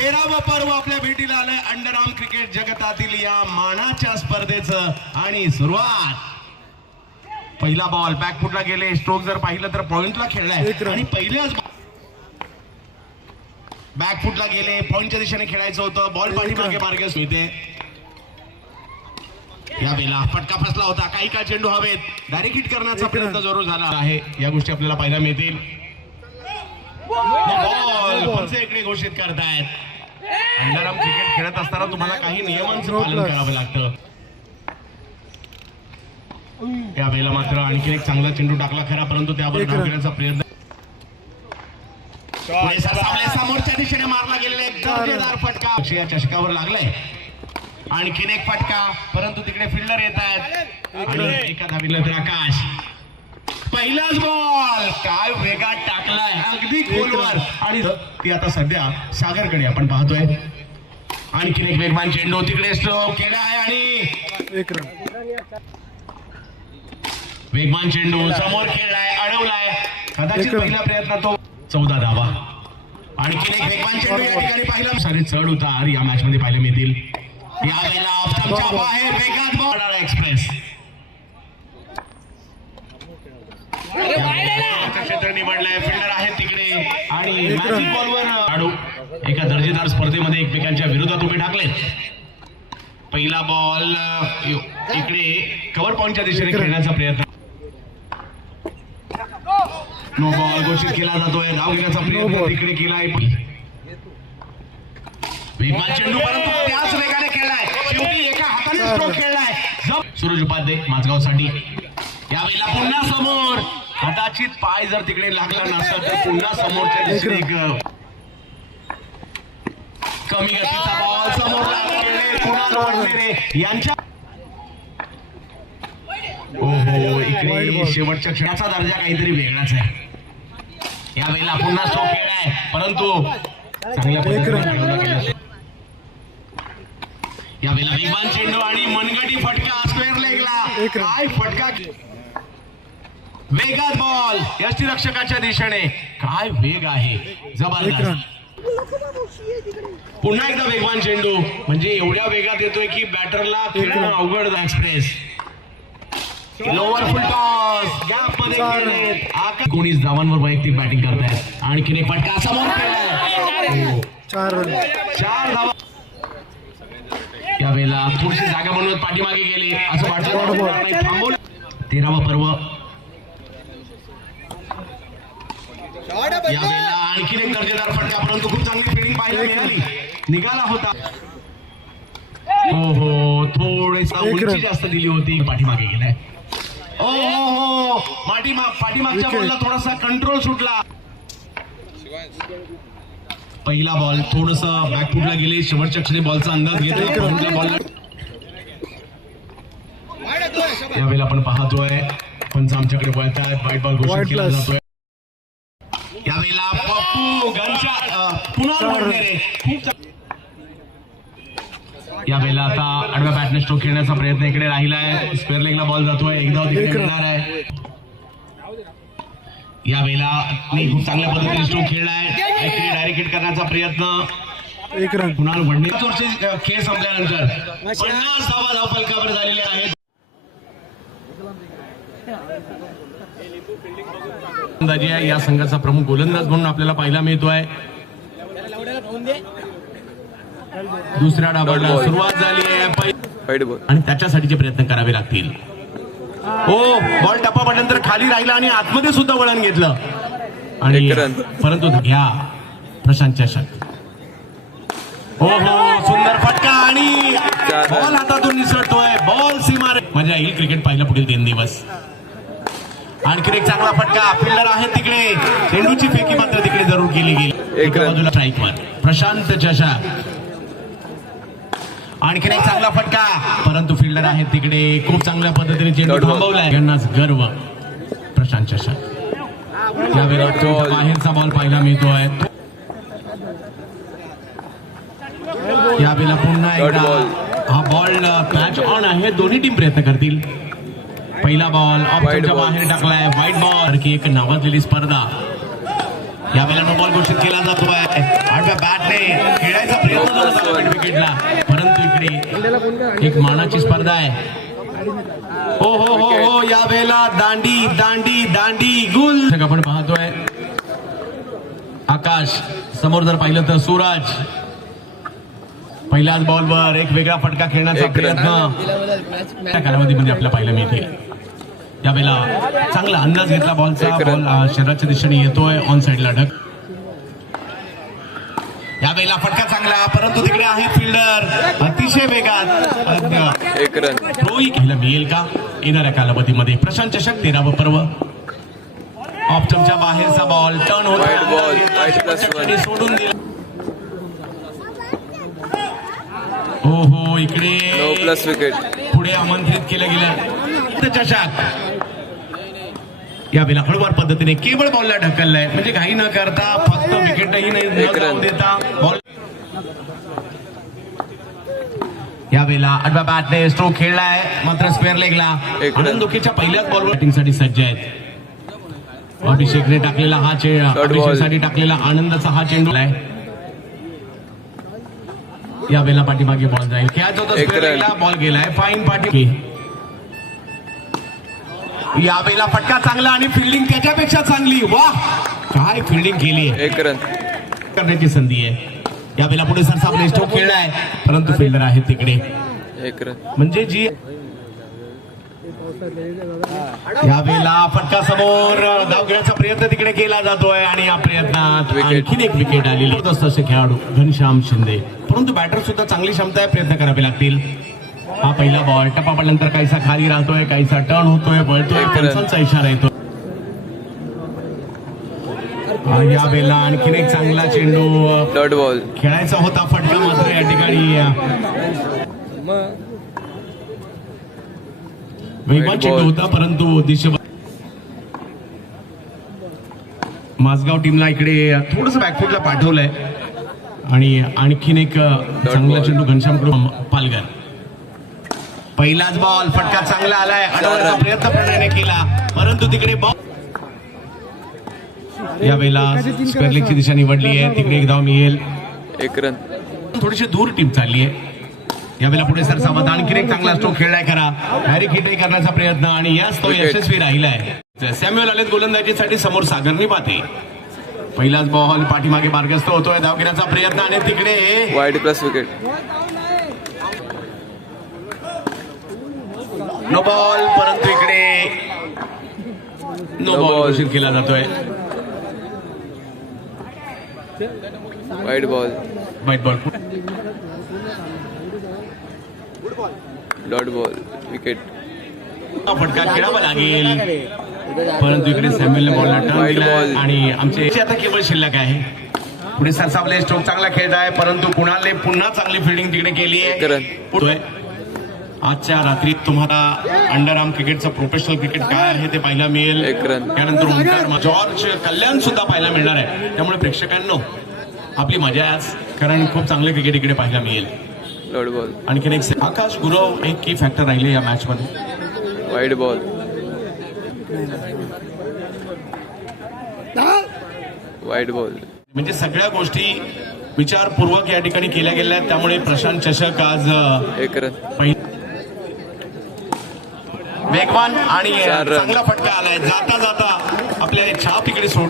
13वं पर्व आपल्या भेटीला आलंय अंडरआर्म क्रिकेट जगतातील या मानाच्या स्पर्धेचं आणि सुरुवात. पहिला बॉल बॅकफुटला गेले. स्ट्रोक जर पाहिलं तर पॉइंटला खेळलाय आणि पहिल्याच बॅकफुटला गेले. पॉइंटच्या दिशेने खेळायचं होतं. बॉल पाठीमागे मार्गेस होते. या वेळेला फटका फसला होता. काही काळ चेंडू हवेत डायरेक्ट हिट करण्याचा प्रयत्न जरूर झाला आहे. या गोष्टी आपल्याला पाहायला मिळतील. बॉल पंच इकडे घोषित करतायत. अंडरआर्म क्रिकेट खेळत असताना तुम्हाला काही नियमांचं पालन करावं लागतं. यावेळेला मात्र आणखी एक चांगला चेंडू टाकला खरा, परंतु त्यावर धाव घेण्याचा प्रयत्न समोरच्या दिशेने मारला गेलेला एक दर्जेदार फटका या चषकावर लागलाय. आणखीन एक फटका, परंतु तिकडे फिल्डर येत आहेत आणि एका धावीला तर आकाश. पहिलाच बॉल काय वेगात टाकलाय अगदी खोलवर आणि ती आता सध्या सागरकडे आपण पाहतोय. आणखीन एक वेगवान चेंडू तिकडे स्ट्रोक केला आहे आणि वेगवान चेंडू समोर खेळलाय, अडवलाय. कदाचित पहिला प्रयत्न तो 14 धावा. आणखीन एक वेगवान चेंडू या ठिकाणी पाहिला. सारे चढ उतार या मॅच मध्ये पाहायला मिळतील. यावेळेला ऑप्शनच्या बाहेर वेगात बॉल एक्सप्रेस क्षेत्र निवडलंय. फिल्डर आहे तिकडे आणि मॅजिक बॉलवर आडू एका दर्जेदार स्पर्धेमध्ये एकमेकांच्या विरोधात उभे टाकले. पहिला बॉल इकडे कव्हर पॉइंटच्या दिशेने खेळण्याचा प्रयत्न. नो बॉल घोषित केला जातोय. धाव घेण्याचा प्रयत्न तिकडे केलाय. वेगवान चेंडू परंतु त्याच वेगाने खेळलाय. शेवटी एका हाताने स्ट्रोक खेळलाय. सूरज उपाध्ये माझगावसाठी. यावेळेला पुन्हा समोर. कदाचित पाय जर तिकडे लागला नसता तर पुन्हा समोरच्या दिशेने कमी गतीचा बॉल समोर यांच्या इकडे शेवटच्या क्षणाचा दर्जा काहीतरी वेगळाच आहे. यावेळेला पुन्हा स्ट्रोक खेळलाय, परंतु चांगल्या पद्धतीने यावेळेला वेगवान चेंडू आणि मनगटी फटका स्क्वेअर लेगला. काय फटका, वेगात बॉल यष्टीरक्षकाच्या दिशेने. काय वेग आहे, जबरदस्त. पुन्हा एकदा वेगवान चेंडू, म्हणजे एवढ्या वेगात येतोय की बॅटरला खेळणं अवघड. एक्सप्रेस लोअर फुल टॉस गॅप मध्ये 19 धावांवर वैयक्तिक बॅटिंग करतायत. आणखीन एक फटका समोर खेळलाय. 4 धावा. यावेळेला थोडीशी जागा म्हणून पाठीमागे गेली असं वाटतं. थांबवलं. 13वा पर्व. यावेळेला आणखीन एक दर्जेदार फटका, परंतु खूप चांगली फिल्डिंग पाहायला मिळाली. निघाला होता. हो थोडीसा उंची जास्त दिली होती. पाठीमागे गेलाय. पाठीमागच्या बॉलला थोडासा कंट्रोल सुटला. पहिला बॉल थोडस बॅकफुटला गेले. शेवटच्या क्षणी बॉलचा अंदाज घेतला. यावेळेला आपण पाहतोय पंच आमच्याकडे वळतात. व्हाईट बॉल घोषित केला जातोय. यावेळेला पप्पू गंचा पुन्हा खूप. यावेळेला आता आडव्या बॅटने स्ट्रोक खेळण्याचा प्रयत्न इकडे राहिलाय. स्क्वेअर लेगला बॉल जातोय. एकदा तिकडे मिळणार आहे. यावेळेला खूप चांगल्या पद्धतीने स्ट्रोक खेळलाय. डायरेक्ट हिट करण्याचा प्रयत्न. कुणाल वडणे खेळ संपल्यानंतर 50 धावा धावफलकावर झालेल्या आहेत. या संघाचा प्रमुख गोलंदाज म्हणून आपल्याला पाहायला मिळतोय. दुसऱ्या डावाला सुरुवात झाली आहे आणि त्याच्यासाठीचे प्रयत्न करावे लागतील. बॉल टप्पा पडल्यानंतर खाली राहिला आणि आतमध्ये सुद्धा वळण घेतलं आणि परंतु घ्या प्रशांत चषक. सुंदर फटका आणि बॉल हातातून निसटतोय. बॉल सीमा. मजा येईल क्रिकेट पाहिलं पुढील 3 दिवस. आणखी एक चांगला फटका. फिल्डर आहे तिकडे. चेंडूची फेकी मात्र तिकडे जरूर केली गेली. एका बाजूला स्ट्राईकवर प्रशांत चषक. आणखीन एक चांगला फटका, परंतु फिल्डर आहे तिकडे. खूप चांगल्या पद्धतीने चेंडू थांबवलाय. यांनाच गर्व. प्रशांत चषक. यावेळेला बाहेरचा बॉल पाहायला मिळतोय. यावेळेला पुन्हा एकदा हा बॉल पॅच ऑन आहे. दोन्ही टीम प्रयत्न करतील. पहिला बॉल ऑफच्या बाहेर टाकलाय. व्हाईट बॉल की एक नावाजलेली स्पर्धा. यावेळेला नो बॉल घोषित केला जातोय. आडव्या बॅटने खेळायचा प्रयत्न झाला मिड विकेटला, परंतु इकडे एक मानाची स्पर्धा आहे. हो हो हो हो यावेळेला दांडी दांडी दांडी गुल आपण पाहतोय. आकाश समोर जर पाहिलं तर सूरज पहिल्याच बॉलवर एक वेगळा फटका खेळण्याचा प्रयत्न त्या कालावधीमध्ये आपल्याला पाहायला मिळते. यावेळेला चांगला अंदाज घेतला बॉलचा. बॉल शरीराच्या दिशेने येतोय ऑन साइडला ढक. यावेळेला फटका चांगला, परंतु तिकडे आहे फिल्डर अतिशय वेगात. एक रन घ्यायला मिळेल का येणाऱ्या कालावधीमध्ये? प्रशांत चषक 13व पर्व. ऑप्टमच्या बाहेरचा बॉल टर्न होता, सोडून दिला. हो हो इकडे नो प्लस विकेट पुढे आमंत्रित केले गेले चषक. यावेळेला हळूवार पद्धतीने केवळ बॉलला ढकललाय, म्हणजे काही न करता फक्त विकेटही नाही जाऊ देता बॉल. यावेळेला आडव्या बॅटने स्ट्रोक खेळलाय, मात्र स्क्वेअर लेगला. आनंद दुखीच्या पहिल्याच बॉलवर बॅटिंगसाठी सज्ज आहेत. अभिषेकने टाकलेला हा चेंडू, अभिषेकसाठी टाकलेला आनंदाचा हा चेंडू आहे. यावेळेला पाठीमागे बॉल जाईल. खेळायचा होता स्क्वेअर लेगला, बॉल गेलाय फाईन पाठी. यावेळेला फटका चांगला आणि फिल्डिंग त्याच्यापेक्षा चांगली. वाह काय फिल्डिंग केली आहे. एक रन करण्याची संधी आहे. यावेळेला पुढे सरसावले स्ट्रोक खेळलाय, परंतु फिल्डर आहेत तिकडे. एक रन म्हणजे जी यावेळेला फटका समोर धाव घेण्याचा प्रयत्न तिकडे केला जातोय आणि या प्रयत्नात आणखीन एक विकेट आलेली. असे खेळाडू घनश्याम शिंदे, परंतु बॅटर सुद्धा चांगली क्षमता आहे, प्रयत्न करावे लागतील. हा पहिला बॉल टप्पा पडल्यानंतर काहीसा खाली राहतोय, काहीसा टर्न होतोय, बळतोय, पंचांचा इशारा येतो. यावेळेला आणखीन एक चांगला चेंडू डॉट बॉल खेळायचा होता, फटका मात्र या ठिकाणी वेगवान चेंडू होता, परंतु दिशे माझगाव टीमला इकडे थोडस बॅकफुटला पाठवलंय आणि आणखीन एक चांगला चेंडू घनश्यामकडून पालघर. पहिलाच बॉल फटका चांगला आलाय, अडवण्याचा प्रयत्न प्रणयने केला, परंतु तिकडे बॉल. यावेळेला स्क्वेअर लेगची दिशा निवडली आहे, तिकडे एक धाव मिळेल. एक रन थोडीशी दूर टीम चालली आहे. यावेळेला पुढे सरसावत आणखीन एक चांगला स्ट्रोक खेळलाय खरा, डायरेक्ट हिटही करण्याचा प्रयत्न आणि याच तो यशस्वी राहिलाय. सॅम्युअल आलेत गोलंदाजीसाठी, समोर सागरनी पाते. पहिलाच बॉल पाठीमागे मार्गस्थ होतोय, धाव घेण्याचा प्रयत्न आणि तिकडे wide plus wicket. No ball, परंतु इकडे नो बॉल घोषित केला जातोय. वाईड बॉल वाईट बॉल डॉट बॉल विकेट. फटका खेळावा लागेल, परंतु इकडे सॅम्युअलने बॉलला टर्न दिला आणि आमचे आता केवळ शिल्लक आहे. पुढे सरसावले स्ट्रोक चांगला खेळत आहे, परंतु कुणालने पुन्हा चांगली फिल्डिंग तिकडे केली आहे. आजच्या रात्री तुम्हाला अंडर आर्म क्रिकेटचं प्रोफेशनल क्रिकेट काय आहे ते पाहायला मिळेल. त्यानंतर ओंकार जॉर्ज कल्याण सुद्धा पाहायला मिळणार आहे. त्यामुळे प्रेक्षकांनो आपली मजा आहे आज, कारण खूप चांगले क्रिकेट इकडे पाहायला मिळेल. आणखीन एक आकाश गुरव एक की फॅक्टर राहिले या मॅच मध्ये. वाईड बॉल वाईड बॉल म्हणजे सगळ्या गोष्टी विचारपूर्वक या ठिकाणी केल्या गेल्या आहेत. त्यामुळे प्रशांत चषक आज एक रन वेगवान आणि चांगला फटका आलाय. जाता जाता आपल्या छाप इकडे सोडली.